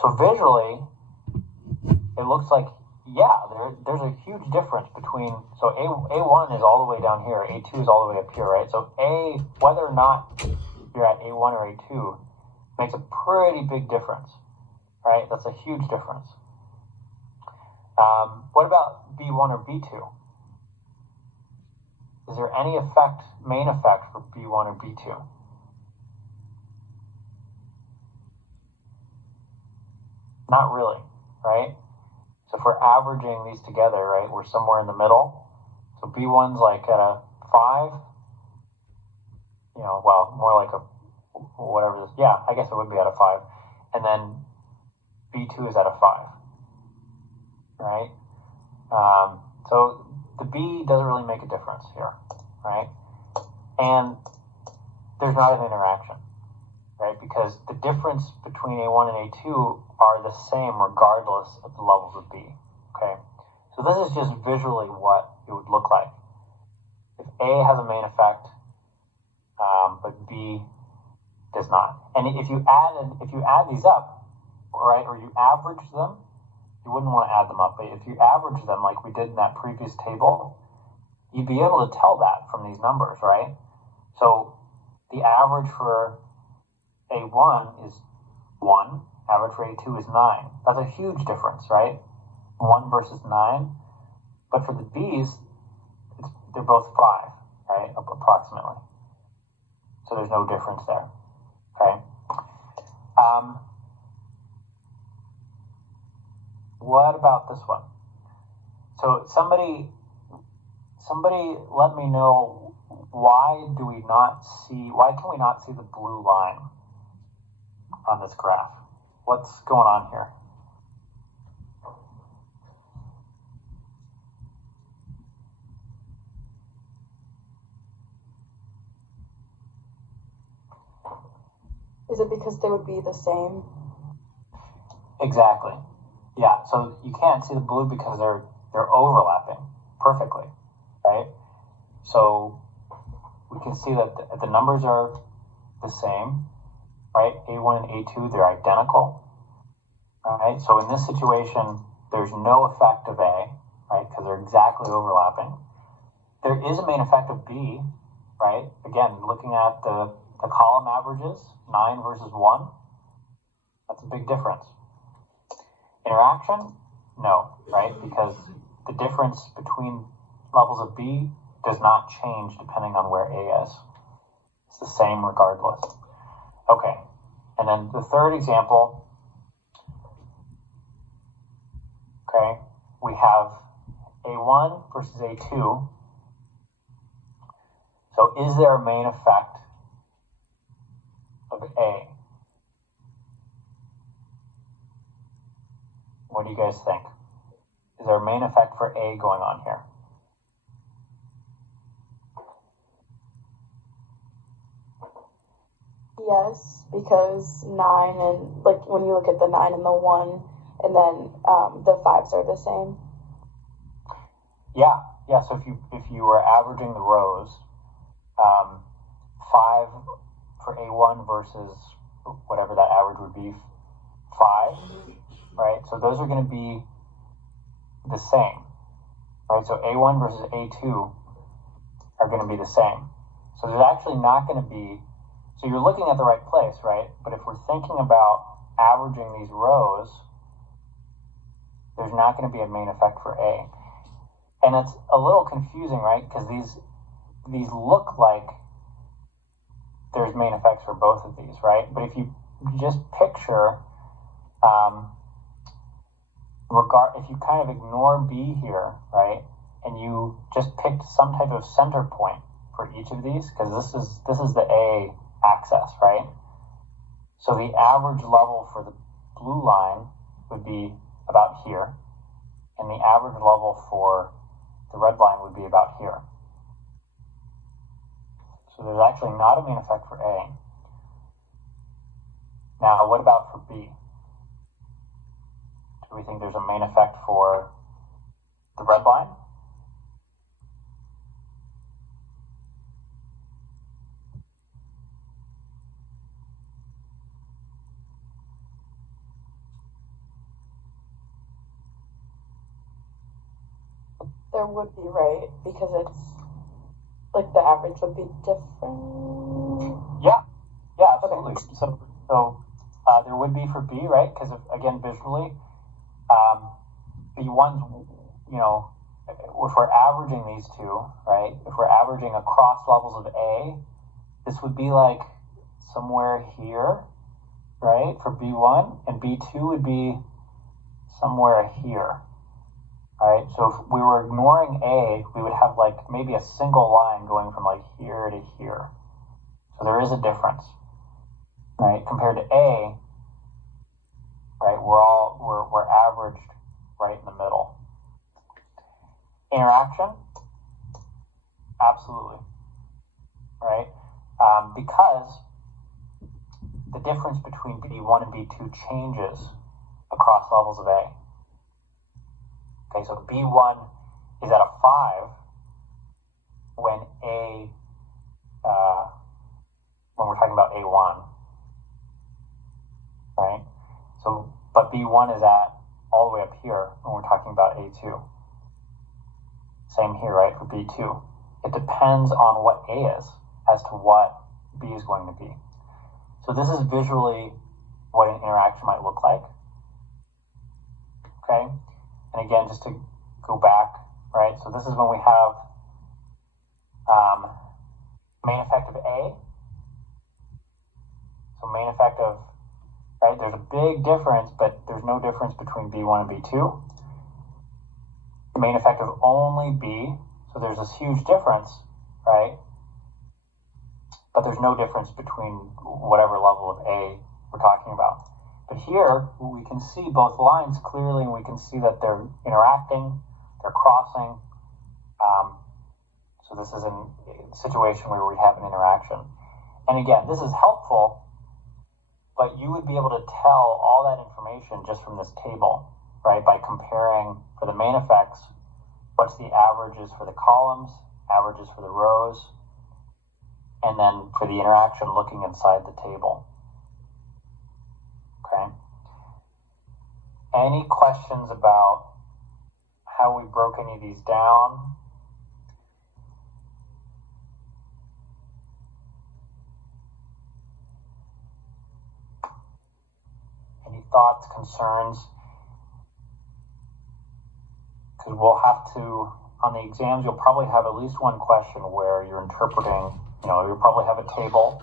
So visually, it looks like, yeah, there's a huge difference between, so A1 is all the way down here, A2 is all the way up here, right? So whether or not you're at A1 or A2 makes a pretty big difference, right? That's a huge difference. What about B1 or B2? Is there any main effect for B1 or B2? Not really, right? So if we're averaging these together, right, we're somewhere in the middle. So B1's like at a 5, well, more like a, whatever this, yeah, I guess it would be at a 5. And then B2 is at a 5, right? So the B doesn't really make a difference here, right? And there's not an interaction, right? Because the difference between A1 and A2 are the same regardless of the levels of B, okay? So this is just visually what it would look like. If A has a main effect, but B does not. And if you add these up, right, or you average them, you wouldn't want to add them up, but if you average them like we did in that previous table, you'd be able to tell that from these numbers, right? So the average for A1 is 1, average for A2 is 9. That's a huge difference, right? 1 versus 9. But for the B's, they're both 5, right? Approximately. So there's no difference there, okay? What about this one? So somebody let me know, why can we not see the blue line on this graph? What's going on here? Is it because they would be the same? Exactly. Yeah, so you can't see the blue because they're overlapping perfectly, right? So we can see that the numbers are the same, right? A1 and A2, they're identical, right? So in this situation, there's no effect of A, right? Because they're exactly overlapping. There is a main effect of B, right? Again, looking at the column averages, 9 versus 1, that's a big difference. Interaction? No, right? Because the difference between levels of B does not change depending on where A is. It's the same regardless. Okay, and then the third example, okay, we have A1 versus A2. So is there a main effect of A? What do you guys think? Is there a main effect for A going on here? Yes, because 9 and, like, when you look at the 9 and the 1, and then the 5s are the same. Yeah. So if you were averaging the rows, 5 for A1 versus whatever that average would be, 5, right? So those are going to be the same, right? So A1 versus A2 are going to be the same. So there's actually not going to be, so you're looking at the right place, right? But if we're thinking about averaging these rows, there's not going to be a main effect for A. And it's a little confusing, right? Because these look like there's main effects for both of these, right? But if you just picture, if you kind of ignore B here, right, and you just picked some type of center point for each of these, because this is the A axis, right? So the average level for the blue line would be about here, and the average level for the red line would be about here. So there's actually not a main effect for A. Now, what about for B? Do we think there's a main effect for the red line? There would be, right? Because it's like the average would be different. Yeah, absolutely. Okay. So there would be for B, right? Because again, visually, B1's, if we're averaging these two, right? If we're averaging across levels of A, this would be like somewhere here, right? For B1, and B2 would be somewhere here. Right, so if we were ignoring A, we would have like maybe a single line going from like here to here. So there is a difference, right? Compared to A, right, we're averaged right in the middle. Interaction, absolutely, right? Because the difference between B1 and B2 changes across levels of A. Okay, so B1 is at a 5 when when we're talking about A1, right? So, but B1 is at all the way up here when we're talking about A2. Same here, right, for B2. It depends on what A is as to what B is going to be. So this is visually what an interaction might look like. Okay? And again, just to go back, right? So this is when we have main effect of A. So main effect of, right? There's a big difference, but there's no difference between B1 and B2. Main effect of only B. So there's this huge difference, right? But there's no difference between whatever level of A we're talking about. But here, we can see both lines clearly, and we can see that they're interacting, they're crossing. So this is a situation where we have an interaction. And again, this is helpful, but you would be able to tell all that information just from this table, right? By comparing, for the main effects, what's the averages for the columns, averages for the rows, and then for the interaction, looking inside the table. Okay? Any questions about how we broke any of these down? Any thoughts, concerns? Because we'll have to, on the exams, you'll probably have at least one question where you're interpreting, you'll probably have a table,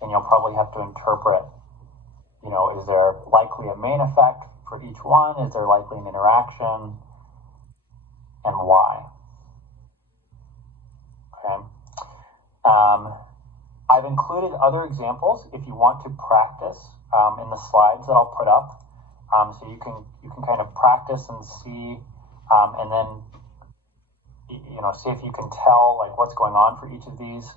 and you'll probably have to interpret, is there likely a main effect for each one? Is there likely an interaction? And why? Okay. I've included other examples if you want to practice in the slides that I'll put up, so you can kind of practice and see, and then see if you can tell like what's going on for each of these.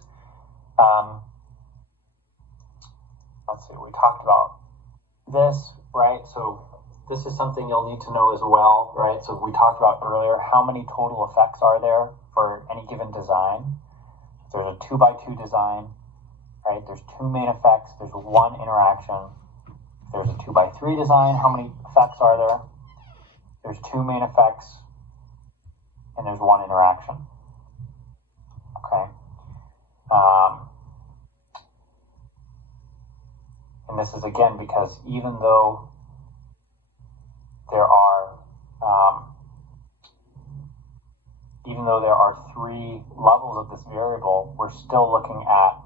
Let's see, we talked about this, right? So this is something you'll need to know as well, right? So we talked about earlier, how many total effects are there for any given design? If there's a 2x2 design, right? There's two main effects, there's one interaction. If there's a 2x3 design, how many effects are there? There's two main effects, and there's one interaction. Okay. And this is again because even though there are three levels of this variable, we're still looking at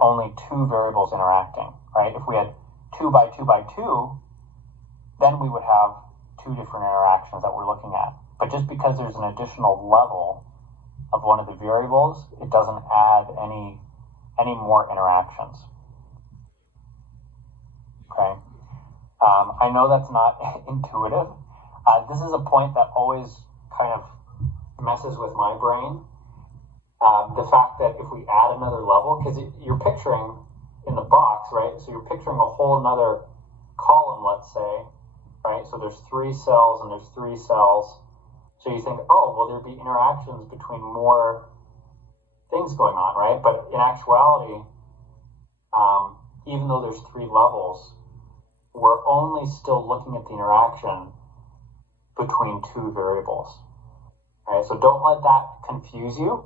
only two variables interacting, right? If we had 2x2x2, then we would have two different interactions that we're looking at. But just because there's an additional level of one of the variables, it doesn't add any more interactions. Okay. I know that's not intuitive. This is a point that always kind of messes with my brain. The fact that if we add another level, because you're picturing in the box, right? So you're picturing a whole nother column, let's say, right? So there's 3 cells and there's 3 cells. So you think, oh, well, there'd be interactions between more things going on, right? But in actuality, even though there's 3 levels, we're only still looking at the interaction between two variables. Right? So don't let that confuse you.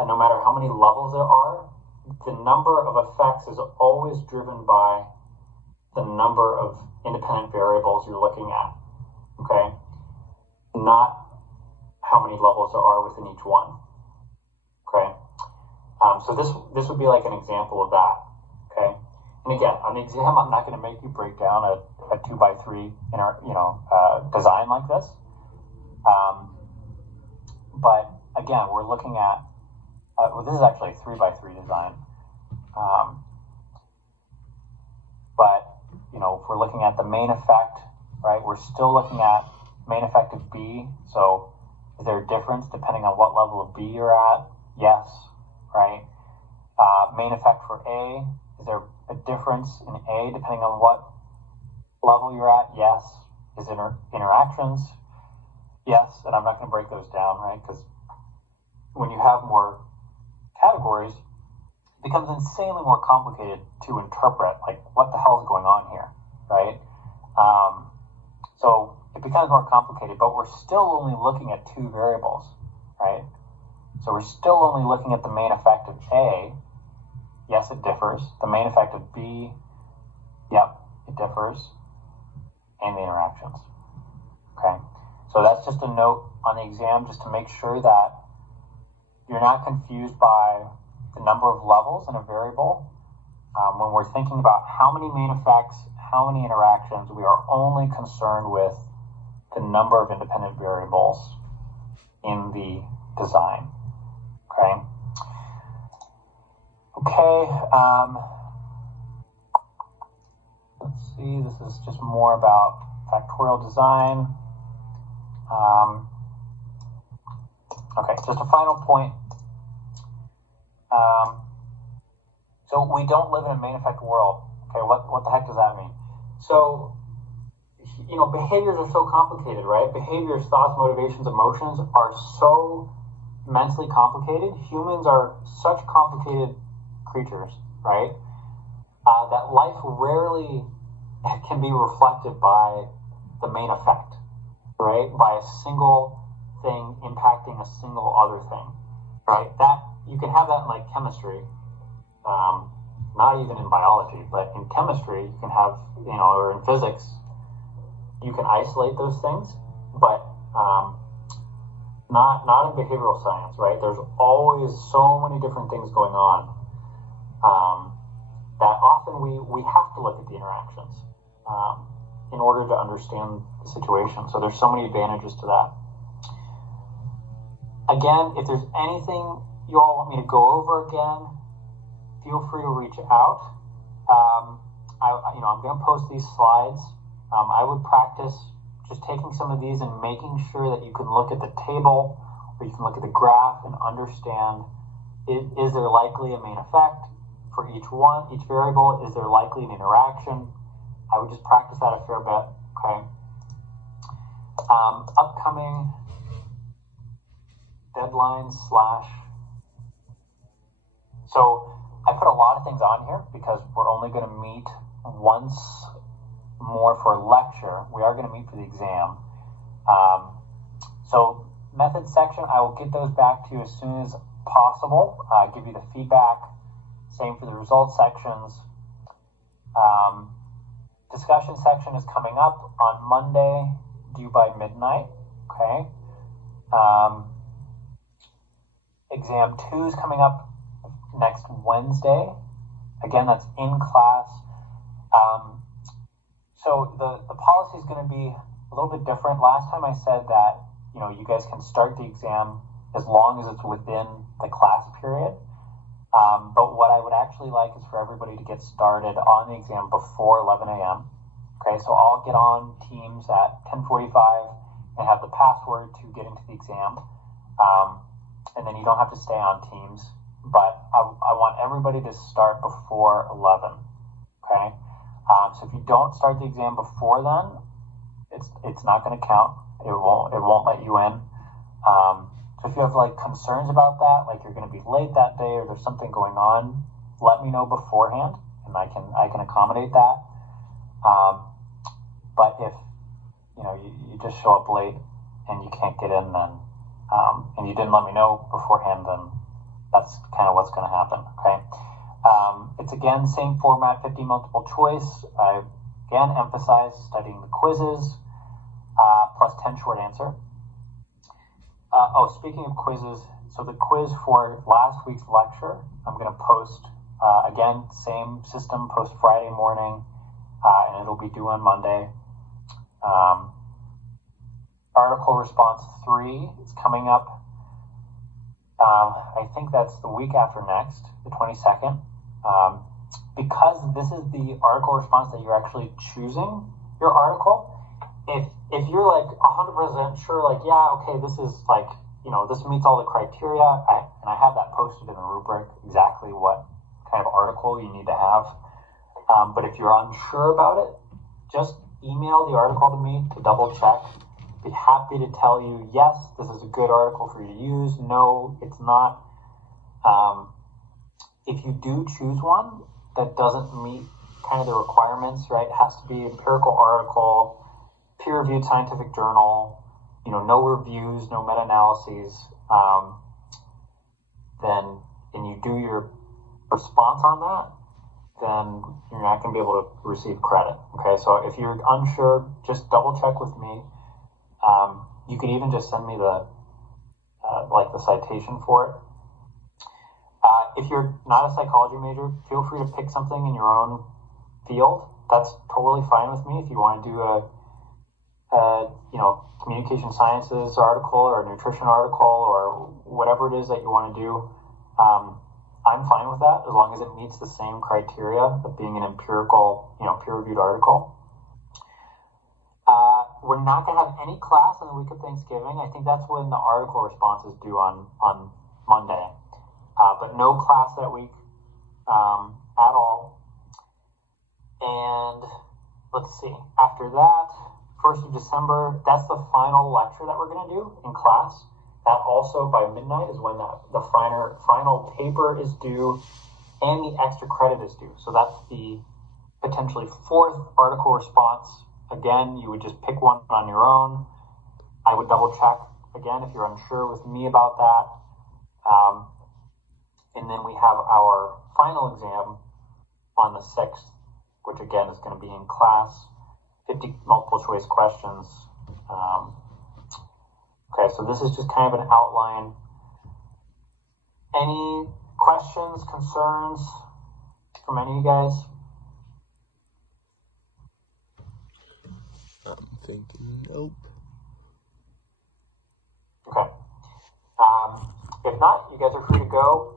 No matter how many levels there are, the number of effects is always driven by the number of independent variables you're looking at. Okay? Not how many levels there are within each one. Okay? So this would be like an example of that. Okay? And again, on the exam, I'm not going to make you break down a 2x3 design like this. But again, we're looking at this is actually a 3x3 design. But if we're looking at the main effect, right? We're still looking at main effect of B. So is there a difference depending on what level of B you're at? Yes, right? Main effect for A, is there a difference in A depending on what level you're at? Yes. Is it interactions? Yes, and I'm not going to break those down, right? Because when you have more categories, it becomes insanely more complicated to interpret, like what the hell is going on here, right? So it becomes more complicated, but we're still only looking at two variables, right? So we're still only looking at the main effect of A. Yes, it differs. The main effect of B, yep, it differs. And the interactions, okay? So that's just a note on the exam, just to make sure that you're not confused by the number of levels in a variable. When we're thinking about how many main effects, how many interactions, we are only concerned with the number of independent variables in the design, okay? Okay, let's see, this is just more about factorial design. Okay, just a final point. So we don't live in a main effect world. Okay, what the heck does that mean? So, behaviors are so complicated, right? Behaviors, thoughts, motivations, emotions are so immensely complicated. Humans are such complicated creatures, right? That life rarely can be reflected by the main effect, right? By a single thing impacting a single other thing, right? That you can have that in like chemistry, not even in biology, but in chemistry you can have, or in physics, you can isolate those things, but not in behavioral science, right? There's always so many different things going on that often we have to look at the interactions in order to understand the situation. So there's so many advantages to that. Again, if there's anything you all want me to go over again, feel free to reach out. I'm going to post these slides. I would practice just taking some of these and making sure that you can look at the table or you can look at the graph and understand, is there likely a main effect for each variable? Is there likely an interaction? I would just practice that a fair bit, okay? Upcoming deadlines / so I put a lot of things on here because we're only going to meet once more for a lecture. We are going to meet for the exam. So method section, I will get those back to you as soon as possible. Give you the feedback. Same for the results sections. Discussion section is coming up on Monday, due by midnight. Okay. Exam 2 is coming up next Wednesday. Again, that's in class. So the policy is going to be a little bit different. Last time I said that, you guys can start the exam as long as it's within the class period. But what I would actually like is for everybody to get started on the exam before 11 a.m. Okay, so I'll get on Teams at 10:45 and have the password to get into the exam. And then you don't have to stay on Teams. But I want everybody to start before 11. Okay? So if you don't start the exam before then, it's not going to count. It won't let you in. So if you have concerns about that, like you're going to be late that day or there's something going on, let me know beforehand and I can accommodate that. But if you just show up late and you can't get in, then, and you didn't let me know beforehand, then that's kind of what's going to happen. Okay. It's again same format, 50 multiple choice. I again emphasize studying the quizzes plus 10 short answer. Speaking of quizzes, so the quiz for last week's lecture, I'm going to post again same system, post Friday morning, and it'll be due on Monday. Article response 3 is coming up. I think that's the week after next, the 22nd. Because this is the article response that you're actually choosing your article, if you're like 100% sure, like, yeah, okay, this is like, this meets all the criteria, and I have that posted in the rubric, exactly what kind of article you need to have. But if you're unsure about it, just email the article to me to double check. Be happy to tell you, yes, this is a good article for you to use. No, it's not. If you do choose one that doesn't meet kind of the requirements, right? It has to be an empirical article, peer-reviewed scientific journal, no reviews, no meta-analyses, then, and you do your response on that, then you're not going to be able to receive credit. Okay, so if you're unsure, just double check with me. You can even just send me the citation for it. If you're not a psychology major, feel free to pick something in your own field. That's totally fine with me. If you want to do a communication sciences article or a nutrition article or whatever it is that you want to do, I'm fine with that as long as it meets the same criteria of being an empirical, peer-reviewed article. We're not going to have any class on the week of Thanksgiving. I think that's when the article response is due on Monday. But no class that week at all. And let's see, after that, 1st of December, that's the final lecture that we're going to do in class. That also by midnight is when the final paper is due and the extra credit is due. So that's the potentially 4th article response. Again, you would just pick one on your own. I would double check again if you're unsure with me about that. And then we have our final exam on the 6th, which again is going to be in class, 50 multiple choice questions. Okay, so this is just kind of an outline. Any questions, concerns from any of you guys? I'm thinking nope. Okay. If not, you guys are free to go.